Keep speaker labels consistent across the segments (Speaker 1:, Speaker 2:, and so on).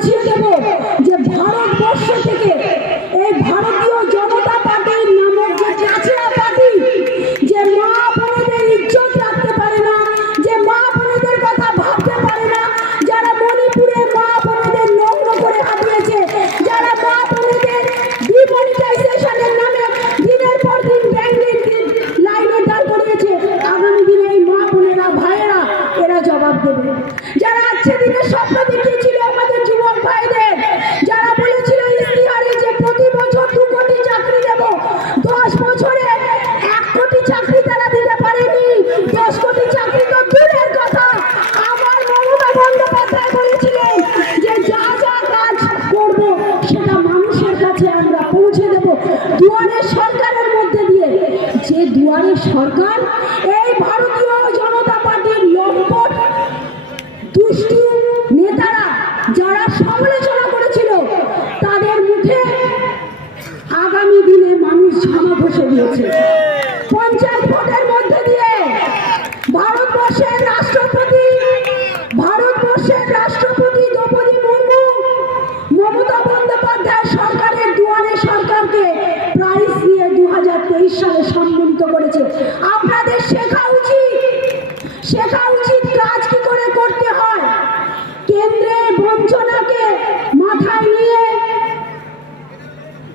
Speaker 1: বুঝিয়ে দেব যে ভারতবর্ষ থেকে এই ভারতীয় জনতা পার্টির নামক যে চাচিয়া পার্টি, যে মা বোনেদের ইজ্জত রাখতে পারে না, যে মা বোনেদের কথা ভাবতে পারে না, যারা মণিপুরে মা বোনেদের নগ্ন করে হারিয়েছে যারা মা বোনেদের ডিমনিটাইজেশনের নামে দিনের পর দিন ব্যাংকের লাইনে দাঁড় করিয়েছে, আগামী দিনে এই মা বোনেরা, ভাইয়েরা এরা জবাব দেবে। যারা আজকে দিনে স্বপ্ন দেখিয়েছে যে দুয়ারে সরকার। এই ভারতীয় জনতা পার্টির লম্পট দুষ্টু নেতারা যারা সমালোচনা করেছিল, তাদের মুখে আগামী দিনে মানুষ ঝামা ঘষে দিয়েছে।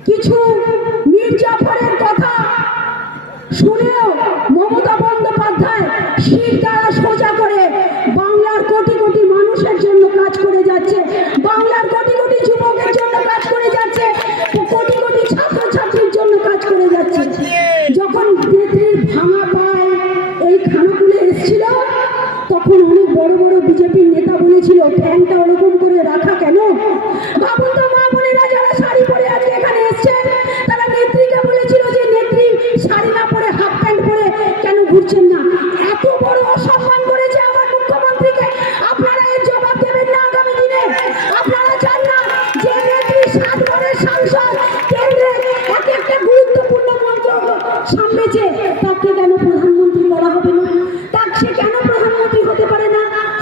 Speaker 1: কিছু মির্জাফরের কথা শুনেও মমতা বন্দ্যোপাধ্যায় শির দ্বারা সোজা করে বাংলার কোটি কোটি মানুষের জন্য কাজ করে যাচ্ছে, বাংলার কোটি কোটি যুবকের জন্য কাজ করে যাচ্ছে, কোটি কোটি ছাত্রছাত্রীর জন্য কাজ করে যাচ্ছে। যখন নেত্রীর ভাঙা পায় এই খানাকুলে এসেছিল, তখন অনেক বড় বড় বিজেপির নেতা বলেছিল ফ্যানটা ওরকম করে রাখা কেন? ভাবুন তো মা বোনেরা যারা শাড়ি পরে আজকে তাকে কেন প্রধানমন্ত্রী করা হবে না? তাকে সে কেন প্রধানমন্ত্রী হতে পারে না?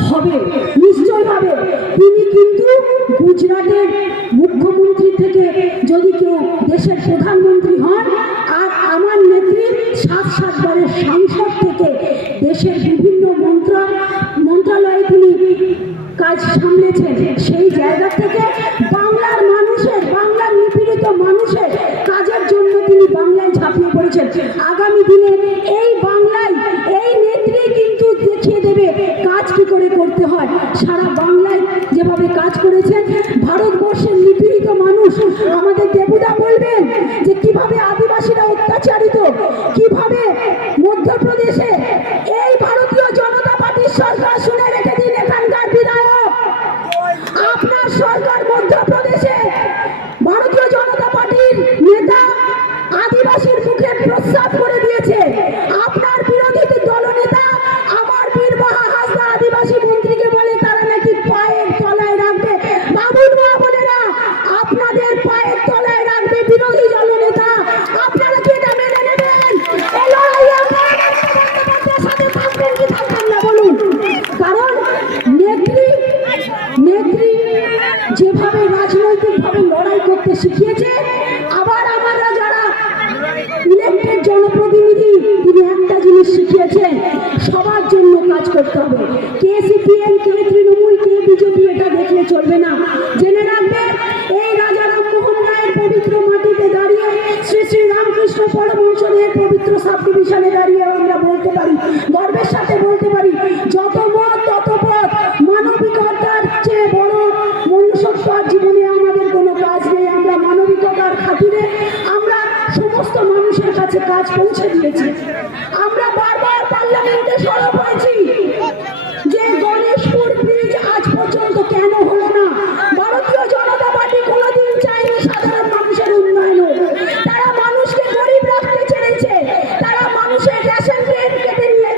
Speaker 1: হবে, নিশ্চয় হবে। তিনি কিন্তু গুজরাটের মুখ্যমন্ত্রী থেকে যদি কেউ দেশের প্রধানমন্ত্রী হন, আর আমার নেত্রী সাত সাতবারের সাংসদ থেকে দেশের বিভিন্ন মন্ত্র মন্ত্রণালয়ে তিনি কাজ সামলেছেন, সেই জায়গা থেকে বাংলার মানুষের, বাংলার নিপীড়িত মানুষের কাজের জন্য তিনি বাংলায় ঝাঁপিয়ে পড়েছেন আগামী দিনে এই বাংলায় এই নেত্রী কিন্তু দেখিয়ে দেবে কাজ কি করে করতে হয় সারা বাংলায় যেভাবে কাজ করেছেন ভারতবর্ষের নিপীড়িত মানুষ আমাদের দেবুদা বলবেন যে কীভাবে আদিবাসীরা অত্যাচারিত কীভাবে মধ্যপ্রদেশে এই ভারতীয় জনতা পার্টির সরকার শুনে রেখে দিন এখানকার বিধায়ক আপনার সরকার মধ্যপ্রদেশে ভারতীয় জনতা পার্টির নেতা আদিবাসীর মুখে প্রস্তাব করে দিয়েছে আপনার বিরোধী দলনেতা আমার বীরবাহা হাসদা আদিবাসী মন্ত্রীকে বলে তারা নাকি পায়ের তলায় রাখবে বাবুল মা বোনেরা আপনাদের পায়ের তলায় রাখবে বিরোধী দলনেতা আপনারা কি এটা মেনে নেবেন এই লড়াই আপনারা মমতা বন্দ্যোপাধ্যায়ের সাথে থাকবেন কি থাকবেন না বলুন কারণ নেত্রী নেত্রী যেভাবে রাজনৈতিকভাবে লড়াই করতে শিখিয়েছে আবার আমরা যারা ইলেক্টেড জনপ্রতিনিধি তিনি একটা জিনিস শিখিয়েছেন সবার জন্য কাজ করতে হবে কে সিপিএম কে তৃণমূল কে বিজেপি এটা দেখলে চলবে না জেনে রাখবেন এই রাজা রামমোহন রায়ের পবিত্র মাটিতে দাঁড়িয়ে শ্রী শ্রী রামকৃষ্ণ পরমহংসদের পবিত্র সাব দাঁড়িয়ে আমরা বলতে পারি, গর্বের সাথে বলতে পারি, যত মত, তত পথ। মানবিকতার চেয়ে বড় মনুষ্যত্ব জীবনে আমাদের কোনো কাজ নেই। আমরা মানবিকতার খাতিরে আমরা সমস্ত মানুষের কাছে কাজ পৌঁছে দিয়েছি। আমরা বারবার পার্লামেন্টে সরব হয়েছি যে গণেশপুর ব্রিজ আজ পর্যন্ত কেন হলো না ভারতীয় জনতা পার্টি কোনোদিন চায়নি সাধারণ মানুষের উন্নয়ন হোক। তারা মানুষকে গরিব রাখতে চেয়েছে তারা মানুষের রেশন ট্রেন কেটে নিয়ে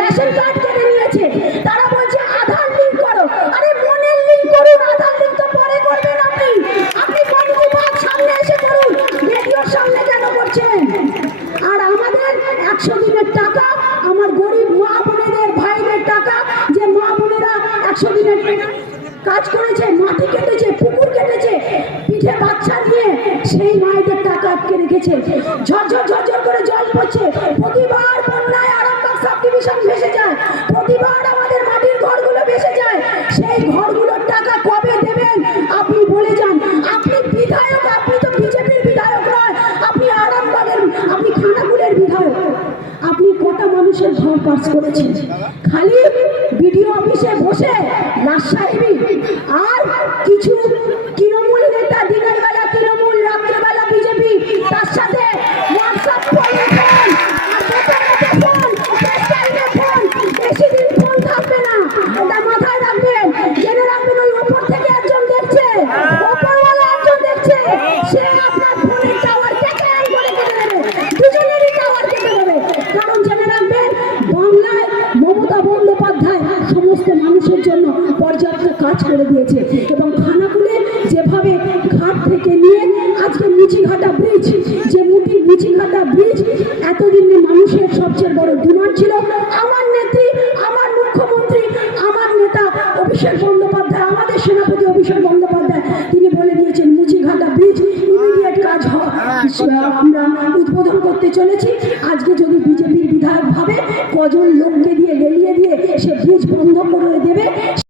Speaker 1: রেশন কার্ড কেটে নিয়েছে তারা বলছে আধার লিঙ্ক করো আরে মনের লিঙ্ক করুন আধার লিঙ্ক তো পরে করবেন আপনি আপনি মন কি বাত সামনে এসে করুন রেডিওর সামনে কেন করছেন আর আমাদের একশো দিনের টাকা আমার গরিব মা বোনেদের ভাইদের টাকা যে মা বোনেরা একশো দিনের কাজ করেছে, মাটি কেটেছে, পুকুর কেটেছে, পিঠে বাচ্চা দিয়ে সেই মায়েদের টাকা আটকে রেখেছে। ঝরঝর ঝরঝর করে জল পড়ছে। প্রতিবার আপনি মানুষের ঘর পাস করেছে। খালি বিডিও অফিসে বসে রাজসাহেবী আর কিছু তৃণমূল নেতা দিনের বেলা কাজ করে দিয়েছে। এবং খানাকুলে যেভাবে ঘাট থেকে নিয়ে আজকে মুচিঘাটা ব্রিজ যে মুটি মুচিঘাটা ব্রিজ এতদিন মানুষের সবচেয়ে বড় ডিমান্ড ছিল আমার নেত্রী, আমার মুখ্যমন্ত্রী, আমার নেতা অভিষেক বন্দ্যোপাধ্যায়, আমাদের সেনাপতি অভিষেক বন্দ্যোপাধ্যায়। তিনি বলে দিয়েছেন মুচিঘাটা ব্রিজ ইমিডিয়েট কাজ হওয়া আমরা উদ্বোধন করতে চলেছি। আজকে যদি বিজেপির বিধায়ক ভাবে কজন লোককে দিয়ে রেলিয়ে দিয়ে সে ব্রিজ বন্ধ করে দেবে